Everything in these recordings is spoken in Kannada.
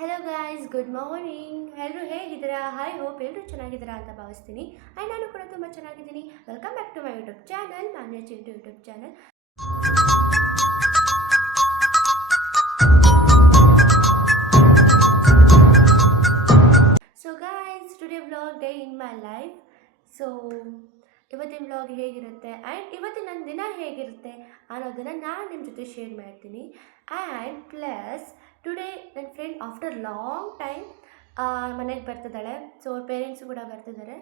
Hello guys, good morning. ಎಲ್ಲರೂ ಹೇಗಿದ್ದೀರಾ? ಐ ಹೋಪ್ ಎಲ್ಲರೂ ಚೆನ್ನಾಗಿದ್ದೀರಾ ಅಂತ ಭಾವಿಸ್ತೀನಿ. ಆ್ಯಂಡ್ ನಾನು ಕೂಡ ತುಂಬ ಚೆನ್ನಾಗಿದ್ದೀನಿ. Welcome back to my YouTube channel, Manya Chintu YouTube channel. So guys, today vlog day in my life. So ಇವತ್ತಿನ ವ್ಲಾಗ್ ಹೇಗಿರುತ್ತೆ ಆ್ಯಂಡ್ ಇವತ್ತಿನ ನನ್ನ ದಿನ ಹೇಗಿರುತ್ತೆ ಅನ್ನೋದನ್ನು ನಾನು ನಿಮ್ಮ ಜೊತೆ ಶೇರ್ ಮಾಡ್ತೀನಿ. ಆ್ಯಂಡ್ ಪ್ಲಸ್ ಟುಡೇ ನನ್ನ ಫ್ರೆಂಡ್ ಆಫ್ಟರ್ ಲಾಂಗ್ ಟೈಮ್ ಮನೆಗೆ ಬರ್ತಿದ್ದಾಳೆ. ಸೊ ಅವ್ರ ಪೇರೆಂಟ್ಸು ಕೂಡ ಬರ್ತಿದ್ದಾರೆ.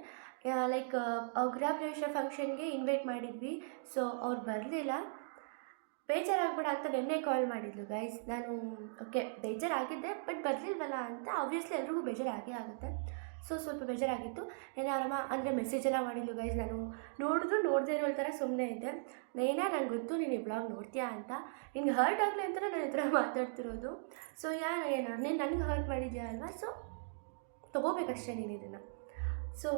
ಲೈಕ್ ಅವ್ರ ಗೃಹ ಪ್ರವೇಶ ಫಂಕ್ಷನ್ಗೆ ಇನ್ವೈಟ್ ಮಾಡಿದ್ವಿ. ಸೊ ಅವ್ರು ಬರಲಿಲ್ಲ, ಬೇಜಾರಾಗ್ಬೇಡ ಅಂತ ನಿನ್ನೆ ಕಾಲ್ ಮಾಡಿದ್ಲು ಗೈಸ್. ನಾನು ಓಕೆ ಬೇಜಾರಾಗಿದ್ದೆ, ಬಟ್ ಬರಲಿಲ್ವಲ್ಲ ಅಂತ ಆಬ್ವಿಯಸ್ಲಿ ಎಲ್ರಿಗೂ ಬೇಜಾರಾಗೇ ಆಗುತ್ತೆ. ಸೊ ಸ್ವಲ್ಪ ಬೇಜಾರಾಗಿತ್ತು. ನಾನು ಆರಾಮ ಅಂದರೆ ಮೆಸೇಜೆಲ್ಲ ಮಾಡಿದ್ಲು ಗೈಸ್. ನಾನು ನೋಡದೇ ಇರೋ ಥರ ಸುಮ್ಮನೆ ಇದ್ದೆ. ನಂಗೆ ಗೊತ್ತು ನೀನು ಈ ಬ್ಲಾಗ್ ನೋಡ್ತೀಯಾ ಅಂತ. ನಿಂಗೆ ಹರ್ಟ್ ಆಗಲಿ ಅಂತ ನಾನು ಈ ಥರ ಮಾತಾಡ್ತಿರೋದು. ಸೊ ನೀನು ನನಗೆ ಹರ್ಟ್ ಮಾಡಿದ್ಯಾ ಅಲ್ವಾ? ಸೊ ತೊಗೋಬೇಕಷ್ಟೇ ನೀನು ಇದನ್ನು. ಸೊ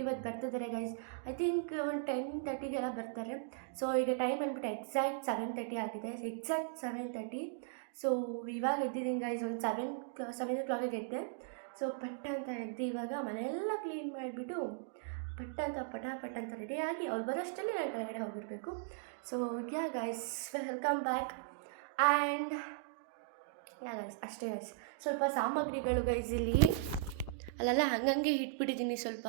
ಇವತ್ತು ಬರ್ತಿದ್ದಾರೆ ಗೈಸ್. ಐ ಥಿಂಕ್ ಒಂದು 10:30ಗೆಲ್ಲ ಬರ್ತಾರೆ. ಸೊ ಈಗ ಟೈಮ್ ಅಂದ್ಬಿಟ್ಟು ಎಕ್ಸಾಕ್ಟ್ 7:30 ಆಗಿದೆ. ಎಕ್ಸಾಕ್ಟ್ 7:30. ಸೊ ಇವಾಗ ಎದ್ದಿದ್ದೀನಿ ಗೈಸ್. ಒಂದು 7 o'clock ಎದ್ದೆ. ಸೊ ಪಟ್ಟ ಅಂತ ಎದ್ದು ಇವಾಗ ಮನೆಯೆಲ್ಲ ಕ್ಲೀನ್ ಮಾಡಿಬಿಟ್ಟು ಪಟ್ಟ ಅಂತ ರೆಡಿಯಾಗಿ ಅವ್ರು ಬರೋಷ್ಟರಲ್ಲಿ ನಾನು ಕೆಳಗಡೆ ಹೋಗಿರಬೇಕು. So guys, welcome back. And guys ಅಷ್ಟೇ ಗೈಸ್. ಸ್ವಲ್ಪ ಸಾಮಗ್ರಿಗಳು ಗೈಸ್ ಇಲ್ಲಿ ಅಲ್ಲೆಲ್ಲ ಹಂಗಂಗೆ ಇಟ್ಬಿಟ್ಟಿದ್ದೀನಿ ಸ್ವಲ್ಪ.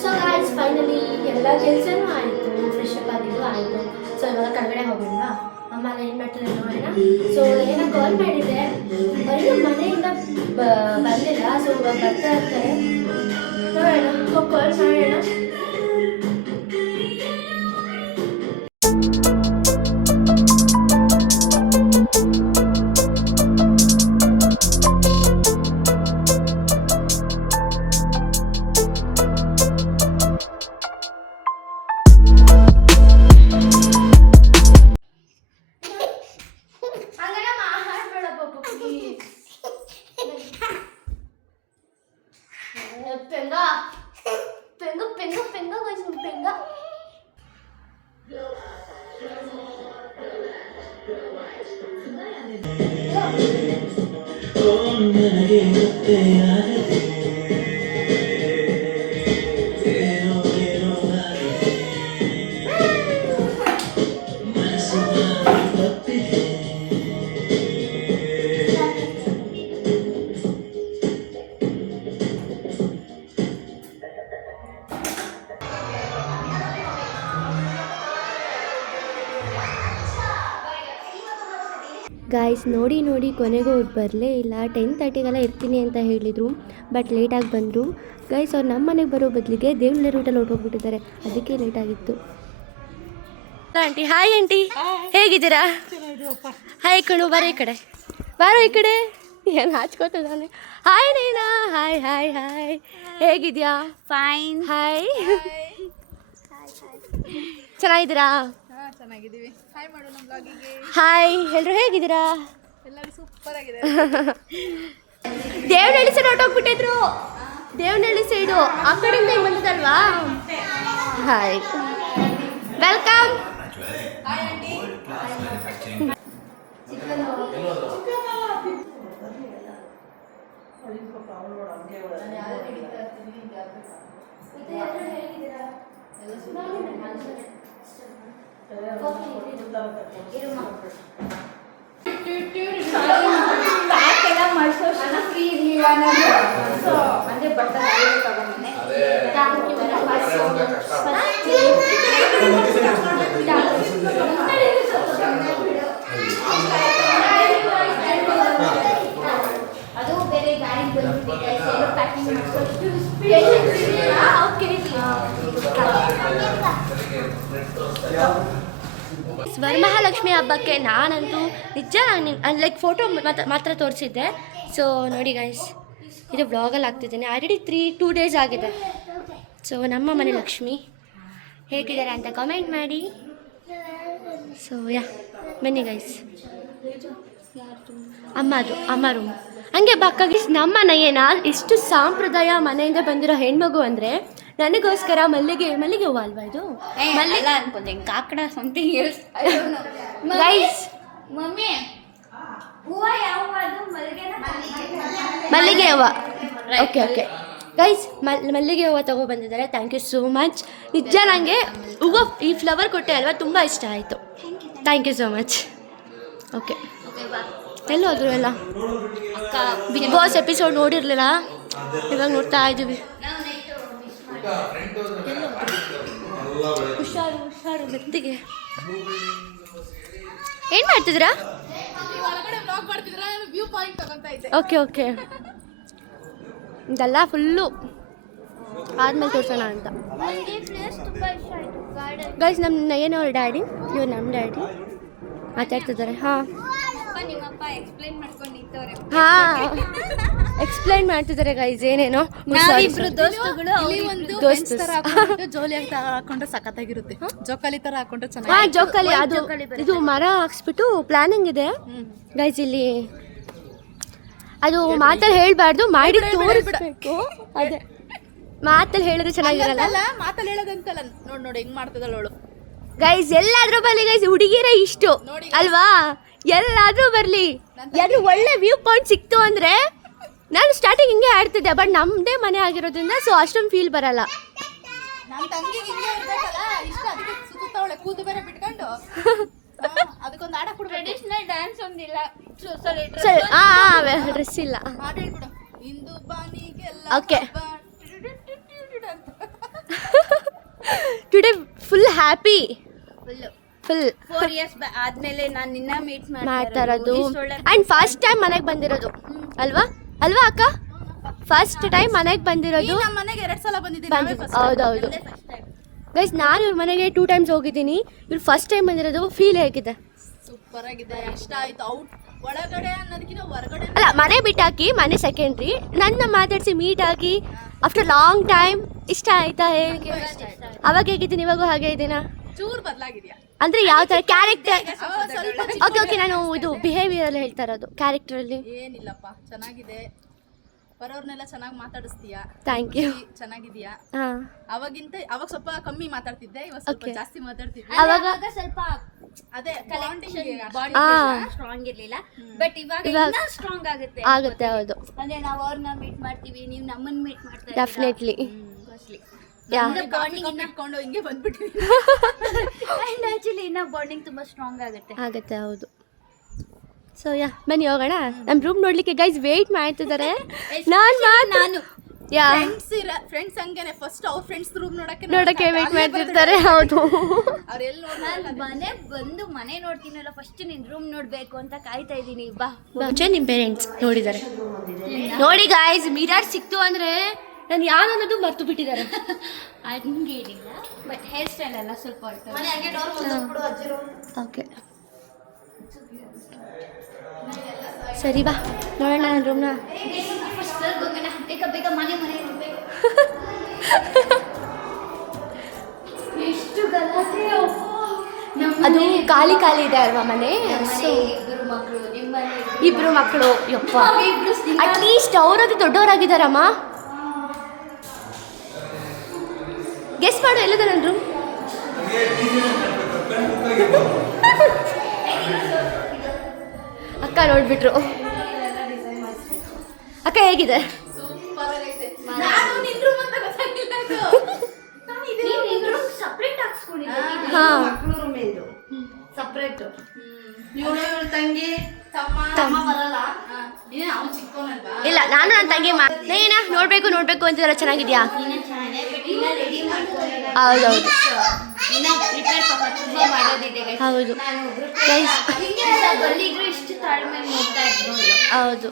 ಸೊ ಗಾಯ್ಸ್, ಫೈನಲಿ ಎಲ್ಲ ಕೆಲಸನೂ ಆಯಿತು, ಫ್ರೆಶ್ ಅಪ್ ಆಗಿದ್ದು ಆಯಿತು. ಸೊ ಇವಾಗ ಕೆಳಗಡೆ ಹೋಗೋಣ. ಅಮ್ಮ ಏನು ಮಾಡ್ತಾರೆ ನೋಡೋಣ. ಸೊ ಏನೋ ಕಾಲ್ ಮಾಡಿದ್ದೆ, ಬರೀ ಮನೆಯಿಂದ ಬಂದಿಲ್ಲ. ಸೊ ಇವಾಗ ಬರ್ತಾ ಇರ್ತಾರೆ, ನೋಡೋಣ, ಕಾಲ್ ಮಾಡೋಣ. Penga guys, penga. ಗಾಯ್ಸ್, ನೋಡಿ ಕೊನೆಗೂ ಅವ್ರು ಬರಲೇ ಇಲ್ಲ. 10:30ಗೆಲ್ಲ ಇರ್ತೀನಿ ಅಂತ ಹೇಳಿದರು, ಬಟ್ ಲೇಟಾಗಿ ಬಂದರು ಗೈಸ್. ಅವ್ರು ನಮ್ಮ ಮನೆಗೆ ಬರೋ ಬದಲಿಗೆ ದೇವನಹಳ್ಳಿ ರೂಟಲ್ಲಿ ಹೊರಟೋಗ್ಬಿಟ್ಟಿದ್ದಾರೆ, ಅದಕ್ಕೆ ಲೇಟ್ ಆಗಿತ್ತು. ಆಂಟಿ, ಹಾಯ್ ಆಂಟಿ, ಹೇಗಿದ್ದೀರಾ? ಹಾಯ್ ಕಣು, ಬಾರೋ ಈ ಕಡೆ. ಏನು ಹಾಚ್ಕೋತಿದ್ದಾನೆ. ಹಾಯ್ ನೀನಾ, ಹಾಯ್ ಹೇಗಿದ್ಯಾ? ಫೈನ್. ಹಾಯ್, ಚೆನ್ನಾಗಿದ್ದೀರಾ? ಚೆನ್ನಾಗಿದ್ದೀವಿ. ಹಾಯ್ ಮಾಡು ನಮ್ಮ ಬ್ಲಾಗಿಗೆ. ಹಾಯ್, ಎಲ್ಲರೂ ಹೇಗಿದ್ದೀರಾ? ಎಲ್ಲರೂ ಸೂಪರ್ ಆಗಿದೆ. ದೇವನಹಳ್ಳಿ ಸೈಡ್ ಹೊರಟೋಗ್ಬಿಟ್ಟಿದ್ರು. ದೇವನಹಳ್ಳಿ ಸೈಡು ಆ ಕಡೆಯಿಂದ ಹಿಂಗೆ ಬಂದಿದ್ದಲ್ವಾ? Hi, welcome. Hi aunty. ಪ್ಯಾಕೆಲ್ಲ ಮಾಡಿಸೋಷ್ಟು ಫ್ರೀ ಇರಲಿಲ್ಲ ನಾನು. ಸೊ ಅಂದರೆ ಬಟ್ಟೆ ತಗೊಂಬನ್ನಿ. Thank you very much. Lakshmi ಹಬ್ಬಕ್ಕೆ ನಾನಂತೂ ನಿಜ ಲೈಕ್ ಫೋಟೋ ಮಾತ್ರ ತೋರಿಸಿದ್ದೆ. ಸೊ ನೋಡಿ ಗೈಸ್, ಇದು ವ್ಲಾಗಲ್ಲಿ ಆಗ್ತಿದ್ದೀನಿ. ಆಲ್ರೆಡಿ 2 ಡೇಸ್ ಆಗಿದೆ. ಸೊ ನಮ್ಮ ಮನೆ ಲಕ್ಷ್ಮಿ ಹೇಗಿದ್ದಾರೆ ಅಂತ ಕಾಮೆಂಟ್ ಮಾಡಿ. ಸೊ ಬನ್ನಿ ಗೈಸ್. ಅಮ್ಮ ರೂಮ್ ಹಂಗೆ ಬಕ್ಕಾಗಿ ನಮ್ಮ ಮನೆಯೇನ ಇಷ್ಟು ಸಾಂಪ್ರದಾಯ ಮನೆಯಿಂದ ಬಂದಿರೋ ಹೆಣ್ಮಗು ಅಂದರೆ ನನಗೋಸ್ಕರ ಮಲ್ಲಿಗೆ ಹೂವು ಅಲ್ವಾ ಇದು? ಮಲ್ಲಿಗೆ ಅನ್ಕೊಂಡೆ, ಕಾಕಡ ಸಮಥಿಂಗ್ ಎಲ್ಸ್. ಗೈಸ್ ಮಮ್ಮಿ ಹೂವು ಯಾವ ಮಲ್ಲಿಗೆ ಹೂವು. ಓಕೆ ಗೈಸ್, ಮಲ್ಲಿಗೆ ಹೂವು ತೊಗೊಬಂದಿದ್ದಾರೆ. Thank you so much. ನಿಜ ನನಗೆ ಹೂವು ಈ ಫ್ಲವರ್ ಕೊಟ್ಟೆ ಅಲ್ವಾ, ತುಂಬ ಇಷ್ಟ ಆಯಿತು. Thank you so much. Okay, ಎಲ್ಲೋದ್ರು ಎಲ್ಲ? ಬಿಗ್ ಬಾಸ್ ಎಪಿಸೋಡ್ ನೋಡಿರಲಿಲ್ಲ, ಇವಾಗ ನೋಡ್ತಾ ಇದ್ದೀವಿ. ಹುಷಾರು ಮೆತ್ತಿಗೆ. ಏನು ಮಾಡ್ತಿದ್ದೀರಾ? ಓಕೆ ಇದೆಲ್ಲ ಫುಲ್ಲು ಆದ್ಮೇಲೆ ತೋರಿಸೋಣ ಅಂತ. ಗೈಸ್, ನಮ್ಮ ಏನವ್ರ ಡ್ಯಾಡಿ, ಇವ್ರು ನಮ್ಮ ಡ್ಯಾಡಿ ಮಾತಾಡ್ತಿದ್ದಾರೆ. ಹಾಂ ಎಕ್ಸ್ಪ್ಲೈನ್ ಮಾಡ್ತಿದ್ದಾರೆ ಗೈಸ್, ಏನೇನೋ. ಜೋಲಿ ಅಂತ ಹಾಕೊಂಡ್ರೆ ಸಖತ್ತಾಗಿರುತ್ತೆ. ಜೋಕಾಲಿ ತರ ಹಾಕೊಂಡ್ರೆ ಚೆನ್ನಾಗಿ. ಹಾಂ, ಜೋಕಾಲಿ. ಅದು ಇದು ಮರ ಹಾಕ್ಸ್ಬಿಟ್ಟು ಪ್ಲಾನಿಂಗ್ ಇದೆ ಗೈಸ್ ಇಲ್ಲಿ. ಅದು ಮಾತಲ್ಲಿ ಹೇಳ್ಬಾರ್ದು, ಮಾಡಿ ತೋರಿಸ್ಬೇಕು. ಅದೇ ಮಾತಲ್ಲಿ ಹೇಳಿದ್ರೆ ಚೆನ್ನಾಗಿರಲ್ಲ. ಮಾತಲ್ಲಿ ಹೇಳೋದಂತಲ್ಲ, ನೋಡಿ ಹೆಂಗ್ ಮಾಡ್ತದಲ್ಲ ಅವಳು. ಗೈಸ್ ಎಲ್ಲಾದ್ರೂ ಬರಲಿ ಗೈಸ್, ಹುಡುಗಿರೇ ಇಷ್ಟು ಅಲ್ವಾ? ಎಲ್ಲಾದ್ರೂ ಬರಲಿ. ಯಾರು ಒಳ್ಳೆ ವ್ಯೂ ಪಾಯಿಂಟ್ ಸಿಕ್ತು ಅಂದರೆ, ನಾನು ಸ್ಟಾರ್ಟಿಂಗ್ ಹಿಂಗೆ ಆಡ್ತಿದ್ದೆ, ಬಟ್ ನಮ್ಮದೇ ಮನೆ ಆಗಿರೋದ್ರಿಂದ ಸೊ ಅಷ್ಟೊಂದು ಫೀಲ್ ಬರಲ್ಲ. ನನ್ನ ತಂಗಿಗೆ ಹಿಂಗೆ ಇರ್ಬೇಕಲ್ಲ ಇಷ್ಟ, ಅದಕ್ಕೆ ಸುತ್ತವಳೆ ಕೂದು ಬೇರೆ ಬಿಟ್ಕೊಂಡು ಅದಕ್ಕೊಂದು ಆಡ ಕೊಡು. ಟ್ರೆಡಿಷನಲ್ ಡ್ಯಾನ್ಸ್ ಒಂದಿಲ್ಲ, ಡ್ರೆಸ್ ಇಲ್ಲ. ಹಾಡು ಹೇಳ್ಬಿಡು. ಇಂದು ಬಾನಿಗೆಲ್ಲ okay, today full happy. Full 4 years ಆದ್ಮೇಲೆ ನಾನು ನಿನ್ನ ಮೀಟ್ ಮಾಡ್ತಾ ಇರೋದು. ಆ್ಯಂಡ್ ಫಸ್ಟ್ ಟೈಮ್ ಮನೆಗೆ ಬಂದಿರೋದು ಅಲ್ವಾ ಅಕ್ಕ? ಫಸ್ಟ್ ಟೈಮ್ ಮನೆಗೆ ಬಂದಿರೋದು. ನಮ್ಮ ಮನೆಗೆ 2 ಸಲ ಬಂದಿದ್ದೀನಿ. ಹೌದೌದು ಗೈಸ್, ನಾನು ಇವ್ರ ಮನೆಗೆ 2 times ಹೋಗಿದ್ದೀನಿ. ಇವ್ರು ಫಸ್ಟ್ ಟೈಮ್ ಬಂದಿರೋದು. ಫೀಲ್ ಹೇಗಿದೆ? ಸೂಪರ್ ಆಗಿದೆ, ಇಷ್ಟ ಆಯ್ತು. ಔಟ್ ಒಳಗಡೆ ಅನ್ನೋದಕ್ಕಿಂತ ಹೊರಗಡೆ ಅಲ್ಲ, ಮನೆ ಬಿಟ್ಟಾಕಿ, ಮನೆ ಸೆಕೆಂಡ್ರಿ. ನನ್ನ ಮಾತಾಡಿಸಿ ಮೀಟ್ ಆಗಿ ಆಫ್ಟರ್ ಲಾಂಗ್ ಟೈಮ್ ಇಷ್ಟ ಆಯ್ತಾ? ಹೇಗೆ ಅವಾಗ ಹೇಗಿದ್ದೀನಿ, ಇವಾಗೂ ಹಾಗೆ ಇದ್ದೀನಾ? ಚೂರು ಬದಲಾಗಿದೆಯಾ ಅಂದರೆ ಯಾವ ಥರ ಕ್ಯಾರೆಕ್ಟರ್? ಓಕೆ ನಾನು ಇದು ಬಿಹೇವಿಯರ್ ಹೇಳ್ತಾ ಇರೋದು. ಕ್ಯಾರೆಕ್ಟ್ರಲ್ಲಿ ಏನಿಲ್ಲಪ್ಪ, ಚೆನ್ನಾಗಿದೆ. ಬರೋರ್ನೆಲ್ಲ ಚೆನ್ನಾಗಿ ಮಾತಾಡಿಸ್ತೀಯಾ. Thank you. ಚೆನ್ನಾಗಿದೆಯಾ? ಹಾಂ, ಅವಾಗ ಸ್ವಲ್ಪ ಕಮ್ಮಿ ಮಾತಾಡ್ತಿದ್ದೆ, ಇವಾಗ ಸ್ವಲ್ಪ ಜಾಸ್ತಿ ಮಾತಾಡ್ತಿದ್ದೆ. ಅವಾಗ ಸ್ವಲ್ಪ ಅದೇ ಸ್ಟ್ರಾಂಗ್ ಇರ್ಲಿಲ್ಲ, ಬಟ್ ಇವಾಗ ಸ್ಟ್ರಾಂಗ್ ಆಗುತ್ತೆ. ಹೌದು. ಅಂದ್ರೆ ನಾವು ಅವ್ರನ್ನ ಮೀಟ್ ಮಾಡ್ತೀವಿ, ನೀವು ನಮ್ಮನ್ನ ಮೀಟ್ ಮಾಡ್ತಾ ಡೆಫಿನೆಟ್ಲಿ. ಇಟ್ಕೊಂಡು ಹಿಂಗೆ ಬಂದ್ಬಿಟ್ಟಿವಿ. ಆಕ್ಚುಲಿ ಇನ್ನ ಬಾಂಡಿಂಗ್ ತುಂಬಾ ಸ್ಟ್ರಾಂಗ್ ಆಗುತ್ತೆ. ಹೌದು. ಸೊ ಬನ್ನಿ ಹೋಗೋಣ. ನಮ್ಮ ರೂಮ್ ನೋಡ್ಲಿಕ್ಕೆ ಗೈಸ್ ವೇಟ್ ಮಾಡ್ತಿದ್ದಾರೆ. ನಾನು ಫ್ರೆಂಡ್ಸ್ ಹಂಗೇನೆ ಫಸ್ಟ್ ಅವ್ರ ಫ್ರೆಂಡ್ಸ್ ರೂಮ್ ನೋಡಕ್ಕೆ ವೇಟ್ ಮಾಡ್ತಿರ್ತಾರೆ. ಹೌದು, ಮನೆ ನೋಡ್ತೀನಲ್ಲ, ಫಸ್ಟ್ ನಿನ್ ರೂಮ್ ನೋಡ್ಬೇಕು ಅಂತ ಕಾಯ್ತಾ ಇದ್ದೀನಿ. ಬಾ, ನಿಮ್ಮ ಪೇರೆಂಟ್ಸ್ ನೋಡಿದ್ದಾರೆ. ನೋಡಿ ಗೈಸ್, ಮಿರರ್ ಸಿಕ್ತು ಅಂದ್ರೆ ನಾನು ಯಾರು ಅನ್ನೋದು ಮರ್ತು ಬಿಟ್ಟಿದ್ದಾರೆ. ಹಂಗೇನಿಲ್ಲ, ಬಟ್ ಹೇರ್ ಸ್ಟೈಲ್ ಎಲ್ಲ ಸ್ವಲ್ಪ ಓಕೆ ಸರಿ, ಬಾ ನೋಡೋಣ ನನ್ನ ರೂಮ್ನ. ಬೇಗ ಮನೆ ನೋಡ್ಬೇಕು. ಎಷ್ಟು ಗಲಾಟೆ! ಅದು ಖಾಲಿ ಇದೆ ಅಲ್ವಾ ಮನೆ. ಸೊ ಇಬ್ರು ಮಕ್ಕಳು, ಯಪ್ಪ, ಅಟ್ಲೀಸ್ಟ್ ಅವರದು ದೊಡ್ಡವರಾಗಿದ್ದಾರಮ್ಮ. ಗೆಸ್ ಮಾಡು, ಎಲ್ಲದ ನನ್ನ ರೂಮ್? ಅಕ್ಕ ನೋಡ್ಬಿಟ್ರು. ಅಕ್ಕ ಹೇಗಿದೆ? ಇಲ್ಲ, ನಾನು ನನ್ನ ತಂಗಿ ನೋಡ್ಬೇಕು ಅಂತಿದಾರ. ಚೆನ್ನಾಗಿದ್ಯಾ? ಹೌದೌದು ಹೌದು ಹೌದು.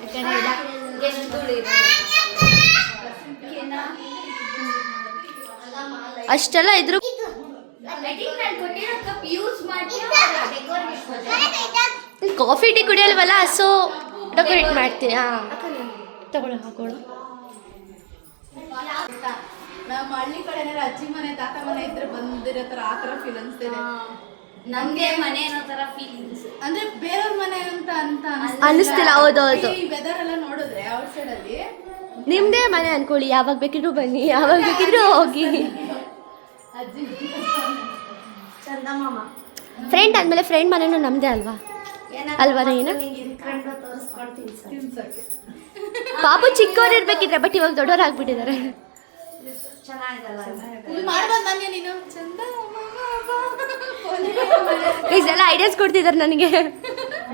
ಅಷ್ಟೆಲ್ಲ ಇದ್ರು ಕಾಫಿ ಟೀ ಕುಡಿಯಲ್ವಲ್ಲ, ಸೊ ಡೆಕೋರೇಟ್ ಮಾಡ್ತೀನಿ. ಹಾಂ ತಗೊಳ್ಳು, ಹಾಕೊಳ್ಳು. ನಮ್ಮ ಹಳ್ಳಿ ಕಡೆ ಅಜ್ಜಿ ಮನೆ ತಾತ ಮನೆ ಇದ್ರೆ ಬಂದಿರೋ ತರ ಆ ತರ ಫೀಲ್ ಅನ್ಸ್ತಿದೆ. ನಮ್ಗೆ ಮನೆ ಅನ್ನೋ ತರ ಫೀಲಿಂಗ್ಸ್ ಅಂದ್ರೆ ಬೇರೆಯವ್ರ ಮನೆ ಅಂತ ಅನ್ನಿಸ್ತಿಲ್ಲ. ಹೌದೌದು, ಈ ವೆದರ್ ಎಲ್ಲ ನೋಡಿದ್ರೆ ಔಟ್ ಸೈಡ್ ಅಲ್ಲಿ ನಿಮ್ದೇ ಮನೆ ಅನ್ಕೊಳ್ಳಿ, ಯಾವಾಗ ಬೇಕಿದ್ರು ಬನ್ನಿ, ಯಾವಾಗ ಬೇಕಿದ್ರು ಹೋಗಿ. ಅಜ್ಜಿ ಚಂದಮಾಮ ಫ್ರೆಂಡ್ ಅಂದಮೇಲೆ ಫ್ರೆಂಡ್ ಮನೆನೂ ನಮ್ದೇ ಅಲ್ವಾ? ಅಲ್ವಾ ಏನು? ತಿನ್ಸಕ್ಕೆ ಪಾಪು ಚಿಕ್ಕವ್ರು ಇರ್ಬೇಕಿದ್ರೆ, ಬಟ್ ಇವಾಗ ದೊಡ್ಡವ್ರು ಆಗ್ಬಿಟ್ಟಿದ್ದಾರೆ. ಚೆನ್ನಾಗಿದಲ್ಲ ಇಲ್ಲಿ ಮಾಡ್ಬೋದು ನನಗೆ ನೀನು ಚಂದ ಇದೆಲ್ಲ ಐಡಿಯಾಸ್ ಕೊಡ್ತಿದ್ದಾರೆ ನನಗೆ.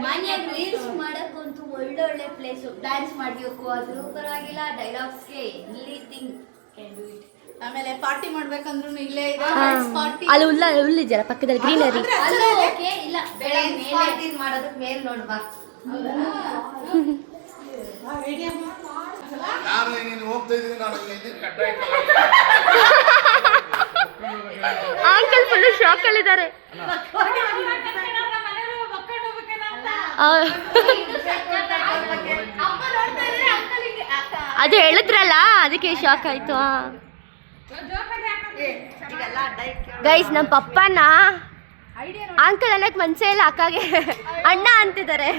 ಮನೆಯಾಗ ರೀಲ್ಸ್ ಮಾಡಕ್ಕಂತೂ ಒಳ್ಳೊಳ್ಳೆ ಪ್ಲೇಸು. ಡ್ಯಾನ್ಸ್ ಮಾಡ್ಬೇಕು ಅದ್ರೂ ಪರವಾಗಿಲ್ಲ, ಡೈಲಾಗ್ಸ್ಗೆ ಎನಿಥಿಂಗ್ ಕ್ಯಾನ್ ಡೂ ಇಟ್. ಆಮೇಲೆ ಪಾರ್ಟಿ ಮಾಡ್ಬೇಕಂದ್ರೂ ಇಲ್ಲೇ ಇದೆ ಪಾರ್ಟಿ. ಅಲ್ಲಿ ಹುಲ್ಲಿದೆಯಲ್ಲ ಪಕ್ಕದಲ್ಲಿ, ಗ್ರೀನರಿ. ಅಲ್ಲೂ ಓಕೆ ಇಲ್ಲ, ಬೆಳಗ್ಗೆ ಪಾರ್ಟಿ ಮಾಡೋದಕ್ಕೆ ಮೇಲ್ ನೋಡ್ಬಾ. ನಾನು ನೀನು ಹೋಗ್ತಾ ಇದ್ದೀನಿ, ನಾನು ಕಡ್ಡಾಯ ಅಂಕಲ್ ಫುಲ್ ಶಾಕ್ ಅಲ್ಲಿದ್ದಾರೆ. ಅದು ಹೇಳಿದ್ರಲ್ಲ, ಅದಕ್ಕೆ ಶಾಕ್ ಆಯ್ತು. ಗೈಸ್, ನಮ್ಮ ಪಪ್ಪನ ಅಂಕಲ್ ಅನ್ನಕ್ ಮನ್ಸೇ ಇಲ್ಲ, ಅಕ್ಕಗೆ ಅಣ್ಣ ಅಂತಿದ್ದಾರೆ.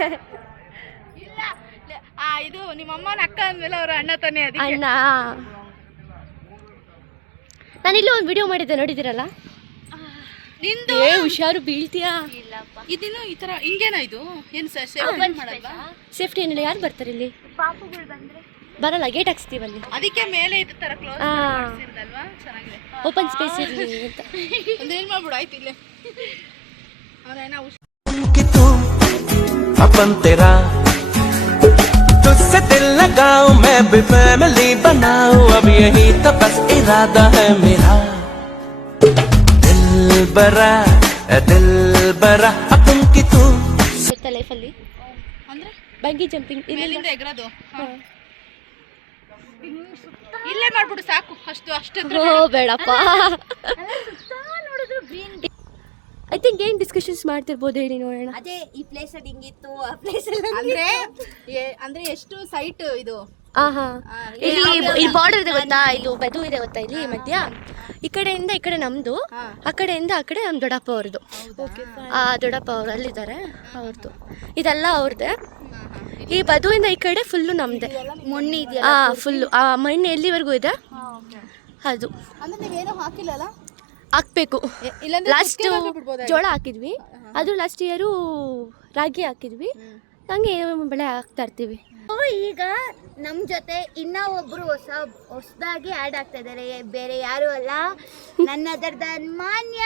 ಇದು ನಿಮ್ಮ ಅಮ್ಮನ ಅಕ್ಕ ಅಂದ್ಮೇಲೆ ಅವ್ರ ಅಣ್ಣ ತಾನೇ ಅದಕ್ಕೆ ಅಣ್ಣ. ನಾನಿಲ್ಲೂ ಒಂದು ವಿಡಿಯೋ ಮಾಡಿದ್ದೆ, ನೋಡಿದಿರಲ್ಲ? ನಿಂದು ಹುಷಾರು, ಬೀಳ್ತೀಯಾ? ಇದಿನ್ನು ಈ ತರ ಹಿಂಗೇನ ಇದು ಏನು ಸೇಫ್ಟಿ ಮಾಡಲ್ವಾ? ಸೇಫ್ಟಿ ಏನಿಲ್ಲ. ಯಾರು ಬರ್ತಾರೆ ಇಲ್ಲಿ? ಪಾಪುಗಳು ಬಂದ್ರೆ ಬರಲ್ಲ, ಗೇಟ್ ಹಾಕ್ಸ್ತೀವಲ್ಲಿ. ಅದಕ್ಕೆ ಮೇಲೆ ಇದು ತರ ಕ್ಲೋಸ್ ಮಾಡಿಸಿರ್ದಲ್ವಾ, ಚೆನ್ನಾಗಿದೆ. ಓಪನ್ ಸ್ಪೇಸ್ ಇರಲಿ ಅಂತ. ಒಂದೇನು ಮಾಡ್ಬಿಡು, ಆಯ್ತು ಇಲ್ಲೇ ಅವನೇನ अपन तेरा तुझसे दिल लगाऊं, मैं भी फैमिली बनाऊं, अब यही तो बस इरादा है मेरा। दिल बरा अपन की तू ಗೊತ್ತಾ ಲೈಫಲ್ಲಿ ಅಂದ್ರೆ ಬಂಗಿ ಜಂಪಿಂಗ್ ಮೇಲಿಂದ ಎಗರೋದು. ಇಲ್ಲೇ ಮಾಡ್ಬಿಡು ಸಾಕು, ಅಷ್ಟು ಬೇಡಪ್ಪ. ಐ ಥಿಂಕ್ ಏನು ಡಿಸ್ಕಷನ್ಸ್ ಮಾಡ್ತಿರ್ಬೋದು, ಹೇಳಿ ನೋಡೋಣ. ಅದೇ ಈ ಪ್ಲೇಸ್ ಅಲ್ಲಿ ಹಿಂಗಿತ್ತು, ಆ ಪ್ಲೇಸ್ ಅಲ್ಲಿ ಅಂದ್ರೆ ಎಷ್ಟು ಸೈಟ್ ಇದು. ಇಲ್ಲಿ ಬಾರ್ಡರ್ ಇದೆ ಗೊತ್ತಾ, ಇದು ಬದು ಇದೆ ಗೊತ್ತಾ, ಇಲ್ಲಿ ಮಧ್ಯ. ಈ ಕಡೆಯಿಂದ ಈ ಕಡೆ ನಮ್ದು, ಆ ಕಡೆಯಿಂದ ಆ ಕಡೆ ನಮ್ಮ ದೊಡ್ಡಪ್ಪ ಅವ್ರದ್ದು. ದೊಡ್ಡಪ್ಪ ಅವ್ರು ಅಲ್ಲಿದ್ದಾರೆ, ಅವ್ರದ್ದು. ಇದೆಲ್ಲ ಅವ್ರದ್ದೇ. ಈ ಬದುವಿಂದ ಈ ಕಡೆ ಫುಲ್ಲು ನಮ್ದೆ. ಮೊನ್ನೆ ಇದೆಯಲ್ಲ ಫುಲ್ಲು ಮಣ್ಣು ಎಲ್ಲಿವರೆಗೂ ಇದೆ ಅದು. ಅಂದ್ರೆ ನೀವೇನು ಹಾಕಿಲ್ಲಲ್ಲ? ಹಾಕ್ಬೇಕು. ಲಾಸ್ಟ್ ಜೋಳ ಹಾಕಿದ್ವಿ, ಅದು ಲಾಸ್ಟ್ ಇಯರು ರಾಗಿ ಹಾಕಿದ್ವಿ, ಹಂಗೆ ಬೆಳೆ ಹಾಕ್ತಾ ಇರ್ತೀವಿ. ಈಗ ನಮ್ಮ ಜೊತೆ ಇನ್ನ ಒಬ್ರು ಹೊಸದಾಗಿ ಆ್ಯಡ್ ಆಗ್ತಾ ಇದ್ದಾರೆ, ಬೇರೆ ಯಾರು ಅಲ್ಲ, ನನ್ನ ಅದರ್ದನ್ ಮಾನ್ಯ.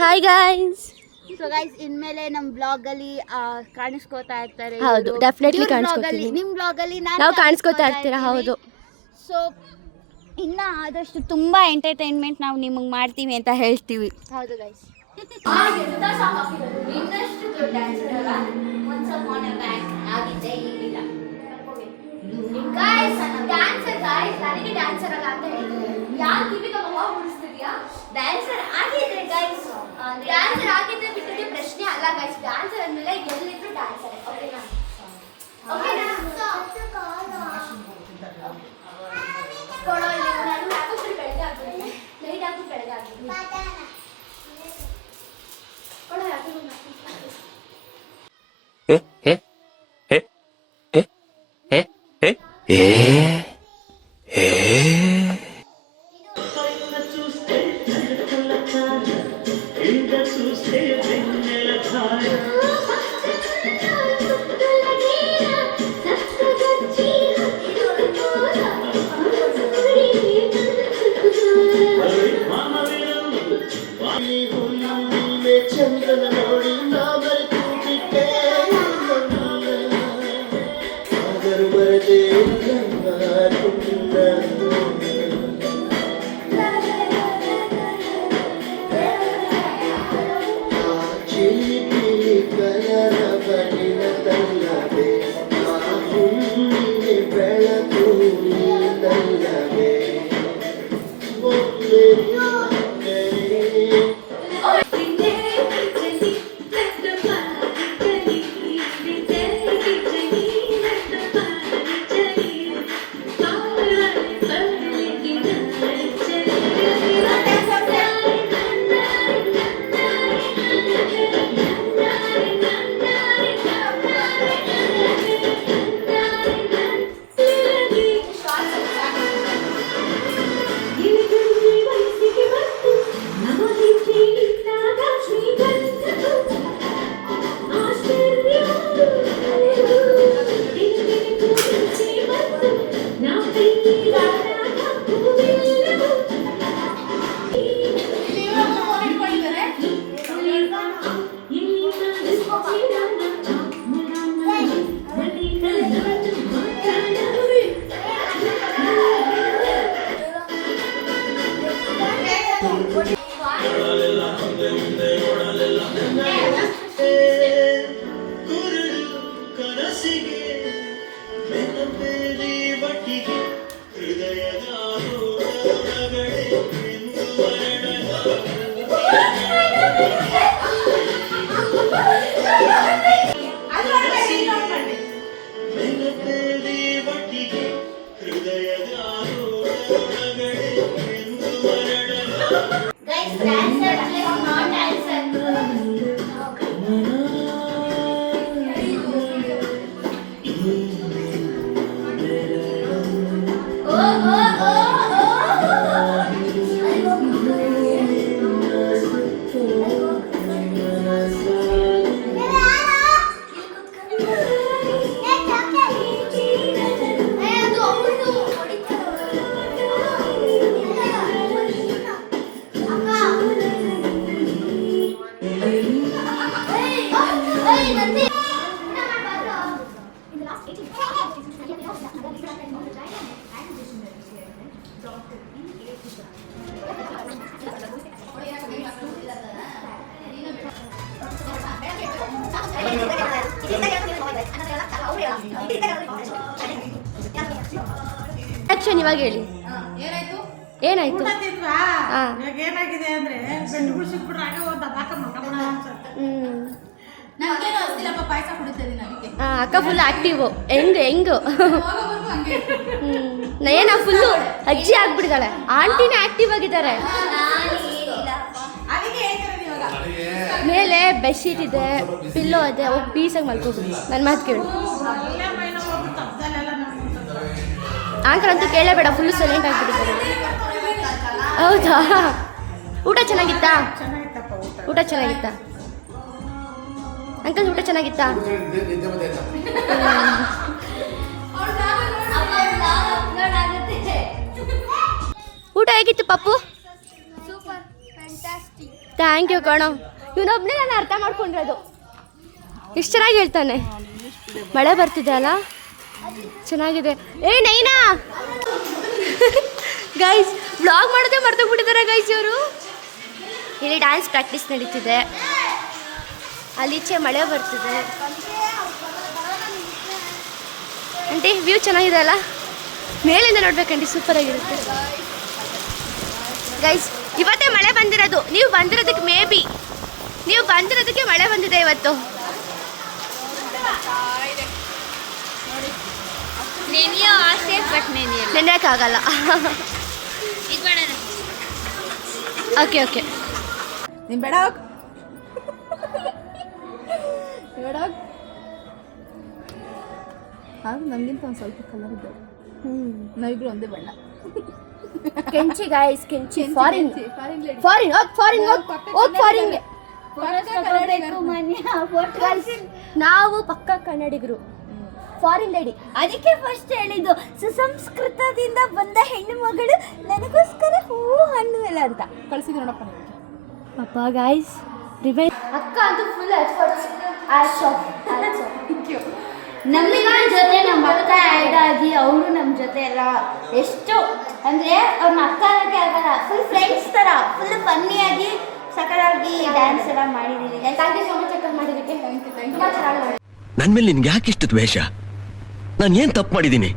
Hi guys. ಸೊ ಗೈಸ್, ಇನ್ಮೇಲೆ ನಮ್ಮ ಬ್ಲಾಗ್ ಅಲ್ಲಿ ಕಾಣಿಸ್ಕೋತಾ ಇರ್ತಾರೆ. ಹೌದು, ಡೆಫಿನೆಟ್ಲಿ ಕಾಣಿಸ್ಕೋತೀವಿ. ನಿಮ್ಮ ಬ್ಲಾಗ್ ಅಲ್ಲಿ ನಾವು ಕಾಣಿಸ್ಕೋತಾ ಇರ್ತೀರಾ. ಹೌದು. ಸೊ ಇನ್ನ ಆದಷ್ಟು ತುಂಬಾ ಎಂಟರ್ಟೈನ್ಮೆಂಟ್ ನಾವು ನಿಮಗೆ ಮಾಡ್ತೀವಿ ಅಂತ ಹೇಳ್ತೀವಿ. ಹೌದು ಗೈಸ್. ಇನ್ನಷ್ಟು ದೊಡ್ಡ ಡ್ಯಾನ್ಸರ್ ಅಲ್ಲ, ಒನ್ಸ್ ಅಪಾನ್ ಎ ಬ್ಯಾಕ್ ಆಗಿದ್ದೆ, ಈಗಿಲ್ಲ. ಗೈಸ್, ಡ್ಯಾನ್ಸರ್ ಗೈಸ್, ನನಗೆ ಡ್ಯಾನ್ಸರ್ ಅಲ್ಲ ಅಂತ ಹೇಳಿದ್ರು. ಯಾರು ಕಿವಿಗೆ ಹವಾ ಉಳಿಸ್ತಿದ್ಯಾ? ಡ್ಯಾನ್ಸರ್ ಆಗಿದ್ರೆ ಗೈಸ್, ಡ್ಯಾನ್ಸರ್ ಆಗಿದ್ರೆ ಬಿಟ್ಟಿದ್ದೆ ಪ್ರಶ್ನೆ ಅಲ್ಲ ಗೈಸ್. ಡ್ಯಾನ್ಸರ್ ಅಂದಮೇಲೆ ಎಲ್ಲಿದ್ರು ಡ್ಯಾನ್ಸರ್. ಓಕೆನಾ? ಓಕೆನಾ? ಕೊಡೋಲ್ಲಿ ನಾನು ಹಾಕೋಬಿಟ್ಟು ಬೆಳಗ್ಗೆ ಆಗ್ಬಿಡುತ್ತೆ, ಲೈಟ್ ಹಾಕಿ ಬೆಳಗ್ಗೆ ಆಗ್ಬಿಡುತ್ತೆ. ಕೊಡೋ ಹಾಕಿ Guys, dancer plus not dancer. Action ಇವಾಗ ಹೇಳಿ. ಏನಾಯ್ತು? ಏನಾಯ್ತು? ಊಟ ತಿಂದ್ವಾ? ಹಾ. ಇವಾಗ ಏನಾಗಿದೆ ಅಂದ್ರೆ ಬೆಂಡ್ಗಳು ಸಿಕ್ಬಿಟ್ರೆ ಆಗ ಒಂದು ದಬಾಕ ಮಕ್ಕಳ ಅನ್ಸುತ್ತೆ. ನನ್ಗೇನು ಅಷ್ಟಿಲ್ಲಪ್ಪ, ಪಾಯಸ ಕುಡಿತಾ ಇದೀನಿ ಅದಕ್ಕೆ. ಅಕ್ಕ ಫುಲ್ ಆಕ್ಟಿವ್. ಹೆಂಗು ಹೋಗೋವರೆಗೂ ಹಂಗೆ. ನಯನ ಫುಲ್ಲು ಅಜ್ಜಿ ಆಗ್ಬಿಟ್ಟಿದ್ದಾಳೆ. ಆಂಟಿನೇ ಆಕ್ಟಿವ್ ಆಗಿದ್ದಾರೆ. ಅದಕ್ಕೆ ಹೇಳ್ತಿರೋದು ಇವಾಗ. ಮೇಲೆ ಬೆಡ್ಶೀಟ್ ಇದೆ, ಪಿಲ್ಲೋ ಇದೆ, ಹೋಗಿ ಪೀಸಾಗಿ ಮಲ್ಕೋಬಿಡಿ. ನನ್ನ ಮಾತು ಕೇಳು. ಅಲ್ಲೇ ಮೈನ ಹೋಗ್ಬಿಟ್ಟು ತಪ್ಪದಲ್ಲೆಲ್ಲ ನೋಡ್ಕೊಂಡು ಆಂಕರ್ ಅಂತೂ ಕೇಳಬೇಡ, ಫುಲ್ ಸೈಲೆಂಟ್ ಆಗಿಬಿಟ್ಟಿದ್ದಾರೆ. ಹೌದಾ? ಊಟ ಚೆನ್ನಾಗಿತ್ತಾ? ಚೆನ್ನಾಗಿತ್ತಪ್ಪ ಊಟ. ಊಟ ಚೆನ್ನಾಗಿತ್ತಾ ಅಂಕಲ್? ಊಟ ಚೆನ್ನಾಗಿತ್ತಾ? ನಿದ್ದೆ ಬಂದೈತಾ? ಊಟ ಹೇಗಿತ್ತು Pappu? Super, fantastic. Thank you ಕಣೋ. ಇವನೊಬ್ಬನೇ ನಾನು ಅರ್ಥ ಮಾಡ್ಕೊಂಡಿರೋದು. ಎಷ್ಟು ಚೆನ್ನಾಗಿ ಹೇಳ್ತಾನೆ. ಮಳೆ ಬರ್ತಿದೆ ಅಲ್ಲ, ಚೆನ್ನಾಗಿದೆ. ಏ ನೈನಾ ಗೈಸ್, ವ್ಲಾಗ್ ಮಾಡೋದೇ ಮರ್ತೋಗ್ಬಿಟ್ಟಿದ್ದಾರೆ ಗೈಸ್ ಇವರು. ಇಲ್ಲಿ ಡ್ಯಾನ್ಸ್ ಪ್ರಾಕ್ಟೀಸ್ ನಡೀತಿದೆ, ಅಲ್ಲಿಚೆ ಮಳೆ ಬರ್ತಿದೆ. ಆಂಟಿ ವ್ಯೂ ಚೆನ್ನಾಗಿದೆ ಅಲ್ಲ? ಮೇಲಿಂದ ನೋಡ್ಬೇಕಂಟಿ, ಸೂಪರ್ ಆಗಿರುತ್ತೆ ಗೈಸ್. ಇವತ್ತೇ ಮಳೆ ಬಂದಿರೋದು. ನೀವು ಬಂದಿರೋದಕ್ಕೆ ನೀವು ಬಂದಿರೋದಕ್ಕೆ ಮಳೆ ಬಂದಿದೆ ಇವತ್ತು. ನೆನೆಯೋ ಆಸೆ, ಬಟ್ ನೆನೆಯಲ್ಲ. ನೆನೆಯೋಕ್ಕಾಗಲ್ಲ. ಇದು ಮಾಡೋಣ. Okay okay. ನೀನು ಬೇಡ ಹೋಗ್. ಬೇಡ ಹೋಗ್. ಆದ್ರೂ ನಮಗಿಂತ ಒಂದು ಸ್ವಲ್ಪ ಕಲರ್ ಇದ್ದಾವೆ. ನಾವಿಬ್ರು ಒಂದೇ ಬಣ್ಣ. ಕೆಂಚಿ ಗೈಸ್, ಕೆಂಚಿ. Foreign lady. ಫಾರಿನ್ ಹೋಗ್ ಫಾರಿನ್ಗೆ. ನಾವು ಪಕ್ಕ ಕನ್ನಡಿಗರು. Foreign lady. ಅದಕ್ಕೆ ಫಸ್ಟ್ ಹೇಳಿದ್ದು, ಸುಸಂಸ್ಕೃತದಿಂದ ಬಂದ ಹೆಣ್ಣು ಮಗಳು ನನಗೋಸ್ಕರ ಹೂವು ಹಣ್ಣು ಎಲ್ಲ ಅಂತ. ಕಳಿಸಿದ್ರು ನೋಡಪ್ಪ ನಿಮಗೆ. ಅಪ್ಪ ಗೈಸ್, ರಿವೈನ್. ಅಕ್ಕ ಅಂತೂ ಫುಲ್ ಎಫರ್ಟ್ಸ್. ನಮ್ಮಿನ ಜೊತೆ ನಮ್ಮ ಅಕ್ಕ ಆ್ಯಡ್ ಆಗಿ ಅವರು ನಮ್ಮ ಜೊತೆ ಎಲ್ಲ ಎಷ್ಟು ಅಂದರೆ ಅವ್ರನ್ನ ಅಕ್ಕ ಅನ್ನೋಕ್ಕೆ ಆಗಲ್ಲ, ಫುಲ್ ಫ್ರೆಂಡ್ಸ್ ಥರ ಫುಲ್ ಫನ್ನಿಯಾಗಿ ಸಕಲಾಗಿ ಡ್ಯಾನ್ಸ್ ಎಲ್ಲ ಮಾಡಿದ್ದೀವಿ. ಥ್ಯಾಂಕ್ ಯು ಸೊ ಮಚ್ ಅಕ್ಕ ಮಾಡಿದ್ದಕ್ಕೆ. ತುಂಬ ಚೆನ್ನಾಗಿ ಮಾಡಿ. ನನ್ ಮೇಲೆ ನಿನ್ಗೆ ಯಾಕೆ ಇಷ್ಟು ದ್ವೇಷ? ನಾನು ಏನ್ ತಪ್ಪು ಮಾಡಿದ್ದೀನಿ?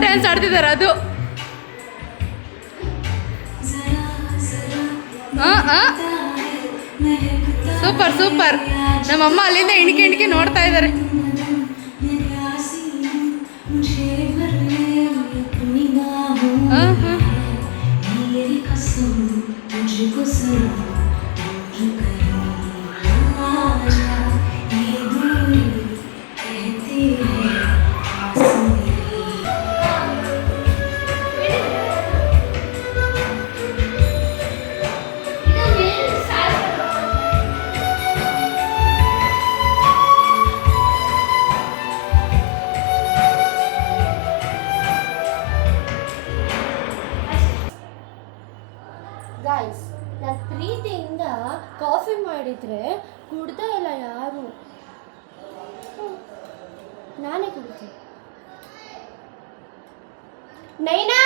ಕಪಲ್ ಡ್ಯಾನ್ಸ್ ಆಡ್ತಿದ್ದಾರೆ ಅದು. Super super. ನಮ್ಮಮ್ಮ ಅಲ್ಲಿಂದ ಇಣಿಕೆ ನೋಡ್ತಾ ಇದ್ದಾರೆ. ಗಾಯ್ಸ್, ನಾನು ಪ್ರೀತಿಯಿಂದ ಕಾಫಿ ಮಾಡಿದರೆ ಕುಡ್ದೇ ಇಲ್ಲ ಯಾರು. ನಾನೇ ಕುಡಿತೀನಿ. ನೈನಾ,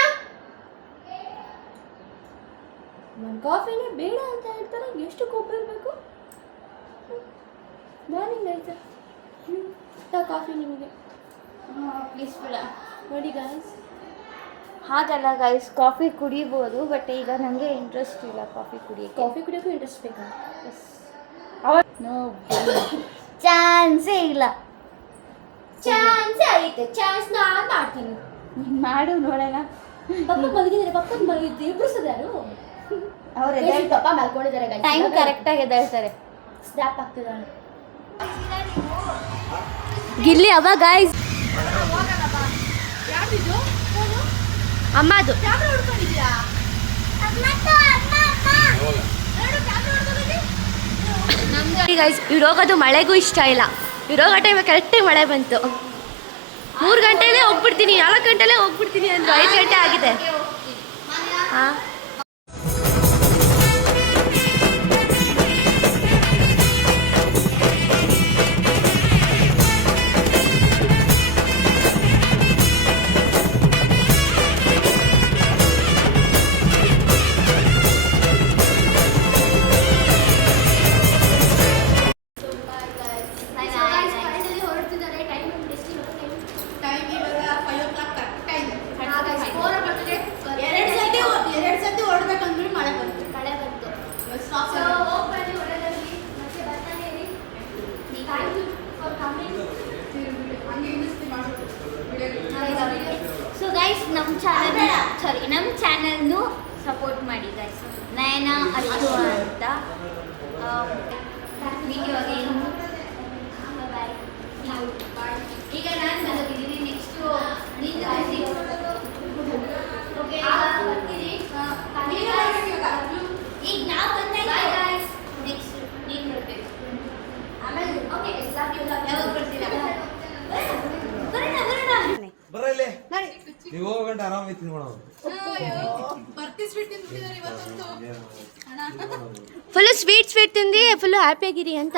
ನನ್ನ ಕಾಫಿನೇ ಬೇಡ ಅಂತ ಹೇಳ್ತಾರೆ. ಎಷ್ಟು ಕೊಬ್ಬಿರ್ಬೇಕು. ಮಾರ್ನಿಂಗ್ ಆಯ್ತಾ? ಕಾಫಿ ನಿಮಗೆ ಪ್ಲೀಸ್ ಬೇಡ ನೋಡಿ ಗಾಯ್ಸ್. ಹಾಗಲ್ಲ ಗೈಸ್, ಕಾಫಿ ಕುಡಿಬೋದು, ಬಟ್ ಈಗ ನನಗೆ ಇಂಟ್ರೆಸ್ಟ್ ಇಲ್ಲ ಕಾಫಿ ಕುಡಿಯೋಕ್ಕೆ. ಕಾಫಿ ಕುಡಿಯೋಕ್ಕೂ ಇಂಟ್ರೆಸ್ಟ್ ಬೇಕಾ? ನೋ ಚಾನ್ಸೇ ಇಲ್ಲ. ಚಾನ್ಸೇ ಐತೆ. ಚಾನ್ಸ್ ನಾನು ಮಾಡ್ತೀನಿ. ಮಾಡು ನೋಡೋಣ. ಪಪ್ಪ ಮಲಗಿದ್ದಾರೆ. ಪಪ್ಪ ಎಬ್ಬಿಸೋದು ಯಾರು? ಅವ್ರು ಪಪ್ಪ ಮಲ್ಕೊಂಡಿದ್ದಾರೆ. ಟೈಮ್ ಕರೆಕ್ಟಾಗಿ ಎದ್ದೇಳ್ತಾರೆ. ಸ್ನ್ಯಾಪ್ ಆಗ್ತಿದ್ದಾರೆ. ಗಿಲ್ಲಿ ಅವ ಗಾಯ್ಸ್. ಅಮ್ಮದು ಗೈಸ್. ಇವ್ರು ಹೋಗೋದು ಮಳೆಗೂ ಇಷ್ಟ ಇಲ್ಲ. ಇವ್ರು ಹೋಗೋ ಟೈಮ್ ಕರೆಕ್ಟಾಗಿ ಮಳೆ ಬಂತು. 3 ಗಂಟೆಲೇ ಹೋಗ್ಬಿಡ್ತೀನಿ, 4 ಗಂಟೆಲೇ ಹೋಗ್ಬಿಡ್ತೀನಿ ಅಂದರು. 5 ಗಂಟೆ ಆಗಿದೆ. ಹಾಂ, ಟೈಮ್ ಇವಾಗ 5 o'clock ಕರೆಕ್ಟ್ ಇದೆ. 2 ಸತಿ ಓಡ್ಬೇಕಂದ್ರೆ ಮಳೆ ಬಂತು. ಸೊ ಗೈಸ್, ನಮ್ಮ ಚಾನಲ್ನು ಸಪೋರ್ಟ್ ಮಾಡಿ ಗೈಸ್. ನಯನ ಅಷ್ಟು ಅಂತ ವಿಡಿಯೋಗೆ ಈಗ ನಾನು ಬಂದಿದ್ದೀನಿ. ನೆಕ್ಸ್ಟು ಈಗ ನಾವು ಬಂದಾಗ ನೆಕ್ಸ್ಟ್ ನೀನು ಬರಬೇಕು. ಆಮೇಲೆ ಓಕೆ, ಯಾವಾಗ ಬರ್ತೀರಾ? ಬರ್ರ ಇಲ್ಲಿ ನೀವು ಹೋಗಂಟ ಆರಾಮ ಐತಿ ನೋಡೋದು. ಬರ್ತಿ ಸ್ವೀಟ್ ತಿಂತಿದ್ದಾರೆ ಇವತ್ತಂತೂ. ಫುಲ್ಲು ಸ್ವೀಟ್ ತಿಂದು ಫುಲ್ಲು ಹ್ಯಾಪಿಯಾಗಿರಿ ಅಂತ.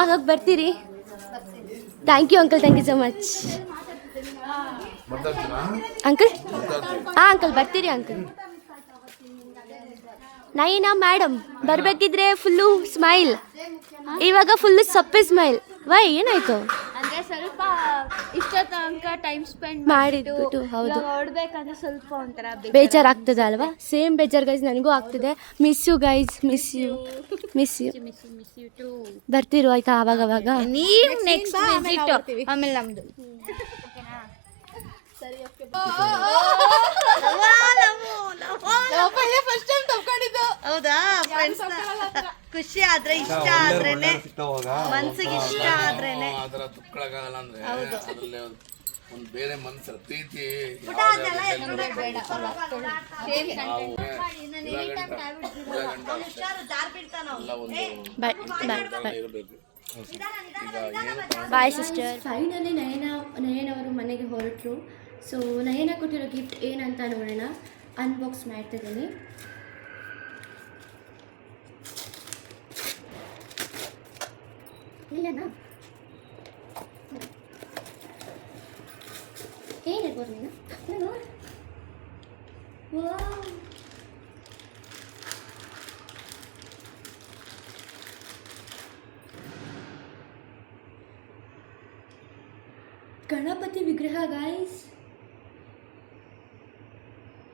ಆಗಾಗ ಬರ್ತೀರಿ. Thank you uncle, thank you so much uncle. ಹಾಂ ಅಂಕಲ್, ಬರ್ತೀರಿ ಅಂಕಲ್. ನೈನಾ ಮೇಡಮ್ ಬರಬೇಕಿದ್ರೆ ಫುಲ್ಲು ಸ್ಮೈಲ್, ಇವಾಗ ಫುಲ್ಲು ಸಪ್ಪೆ ಸ್ಮೈಲ್. ವೈ, ಏನಾಯ್ತು? ಅಂದರೆ ಸ್ವಲ್ಪ ಇಷ್ಟೋ ತನಕ ಟೈಮ್ ಸ್ಪೆಂಡ್ ಮಾಡಿದ್ಬಿಟ್ಟು. ಹೌದು, ಹೊರಡ್ಬೇಕಂದ್ರೆ ಸ್ವಲ್ಪ ಒಂಥರ ಬೇಜಾರಾಗ್ತದೆ ಅಲ್ವಾ? ಸೇಮ್ ಬೇಜಾರು ಗೈಸ್, ನನಗೂ ಆಗ್ತದೆ. Miss you guys, miss you. Miss you too. ಬರ್ತಿರು ಆಯ್ತಾ ಅವಾಗ. ನೀವು ನೆಕ್ಸ್ಟ್ ವಿಸಿಟ್, ಆಮೇಲೆ ನಮ್ದು. ಫಸ್ಟ್ ಟೈಮ್ ತಪ್ಕೊಂಡಿದ್ದು. ಹೌದಾ? ಫ್ರೆಂಡ್ಸ್ ಖುಷಿ ಆದ್ರೆ, ಇಷ್ಟ ಆದ್ರೇನೆ, ಮನ್ಸಿಗೆ ಇಷ್ಟ ಆದ್ರೇನೆ. ಅದರ ತುಕ್ಕಳಕ್ಕಾಗಲ್ಲ ಅಂದ್ರೆ ಅದ್ರಲ್ಲೇ ಒಂದು ಬೇರೆ ಮನ್ಸರ ಪ್ರೀತಿ. Bye sister. ಫೈನಲಿ ನಯನ್ ಅವರು ಮನೆಗೆ ಹೊರಟರು. ಸೊ ನಯನ ಕೊಟ್ಟಿರೋ ಗಿಫ್ಟ್ ಏನಂತ ನೋಡೋಣ. ಅನ್ಬಾಕ್ಸ್ ಮಾಡ್ತಿದ್ದೀನಿ. ಇಲ್ಲನಾ ಏನಿರ್ಬೋದು ನೀನು? ಗಣಪತಿ ವಿಗ್ರಹ guys.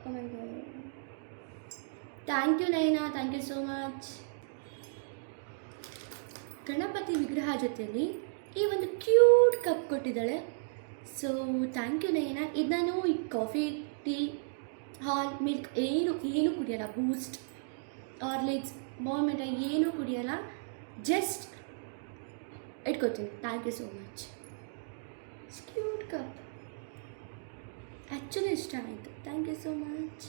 Oh my god, thank you Nayana, thank you so much. Ganapati ವಿಗ್ರಹ ಜೊತೆಯಲ್ಲಿ ಈ ಒಂದು ಕ್ಯೂಟ್ ಕಪ್ ಕೊಟ್ಟಿದ್ದಾಳೆ. So thank you Nayana. ಇದು ನಾನು ಈ ಕಾಫಿ, ಟೀ, ಹಾಲ್, ಮಿಲ್ಕ್ ಏನು ಕುಡಿಯೋಲ್ಲ. ಬೂಸ್ಟ್, ಹಾರ್ಲಿಕ್ಸ್, ಬಾರ್ಮೆಟ ಏನೂ ಕುಡಿಯೋಲ್ಲ. ಜಸ್ಟ್ ಇಟ್ಕೋತೀನಿ. Thank you so much. Cute cup actually ಇಷ್ಟ ಆಯಿತು. Thank you so much.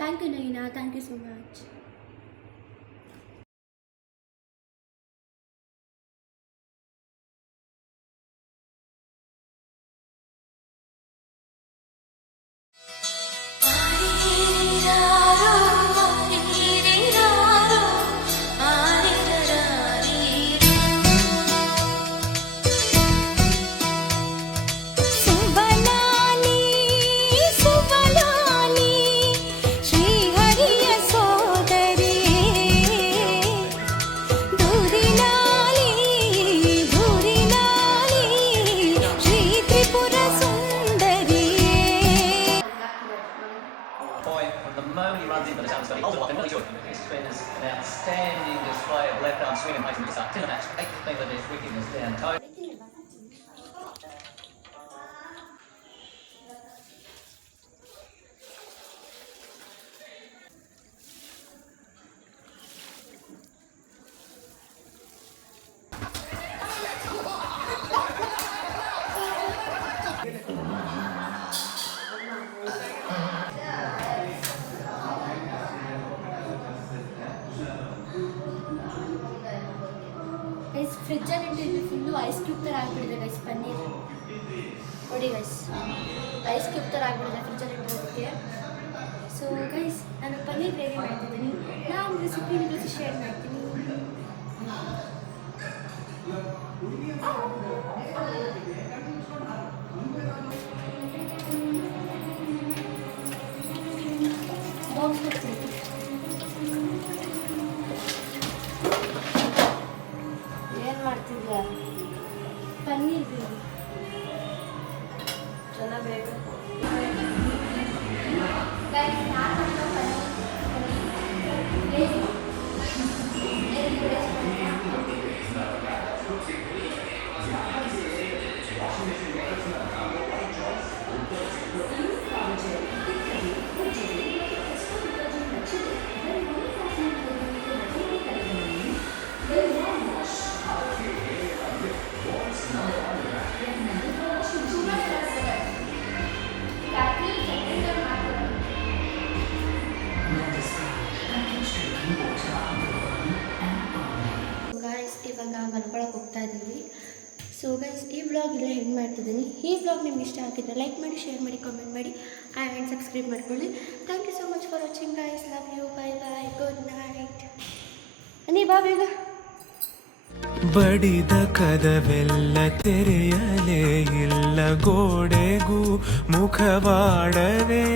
Thank you Nayana, thank you so much. From the moment he runs into the sound, he's got really good. His spin is an outstanding display of left arm swing and placing this up to the match. Take the thing that is wickedness down toe. Guys ಫ್ರಿಜ್ಜಲ್ಲಿ ಇಟ್ಟಿದ್ದು ಫುಲ್ಲು ಐಸ್ ಕ್ಯೂಬ್ ಥರ ಆಗಿಬಿಟ್ಟಿದೆ ಗೈಸ್. ಪನ್ನೀರ್ ನೋಡಿ ಗೈಸ್, ಐಸ್ ಕ್ಯೂಬ್ ಥರ ಆಗಿಬಿಟ್ಟಿದೆ ಫ್ರಿಜ್ಜಲ್ಲಿ ಇಟ್ಟಿರೋದಕ್ಕೆ. ಸೊ ಗೈಸ್ ನಾನು ಪನ್ನೀರ್ ರೆಡಿ ಮಾಡ್ತಿದ್ದೀನಿ. ನಾನು ರೆಸಿಪಿ ನಿಮ್ಮ ಜೊತೆ ಶೇರ್ ಮಾಡ್ತೀನಿ. ಬಾಕ್ಸ್ ಕೊಡ್ತೀನಿ. ಏನು ಮಾಡ್ತಿದ್ಯಾ? ಪನ್ನೀರ್ ಬೇಡಿ ಚೆನ್ನಾಗಬೇಕು. ಇವಾಗ ಮಲ್ಕೊಳಕ್ಕೆ ಹೋಗ್ತಾ ಇದ್ದೀವಿ. ಸೊ ಗೈಸ್ ಈ ವ್ಲಾಗ್ ಇಲ್ಲ ಹೆಂಗೆ ಮಾಡ್ತಿದ್ದೀನಿ. ಈ ವ್ಲಾಗ್ ನಿಮ್ಗೆ ಇಷ್ಟ ಆಗಿದ್ದರೆ ಲೈಕ್ ಮಾಡಿ, ಶೇರ್ ಮಾಡಿ, ಕಾಮೆಂಟ್ ಮಾಡಿ ಆ್ಯಂಡ್ ಸಬ್ಸ್ಕ್ರೈಬ್ ಮಾಡ್ಕೊಳ್ಳಿ. Thank you so much for watching guys. Love you. Bye bye. Good night. ನೀ ಬಾ ಬೇಗ. ಬಡಿದ ಕದವೆಲ್ಲ ತೆರೆಯಲೇ ಇಲ್ಲ, ಗೋಡೆಗೂ ಮುಖವಾಡವೇ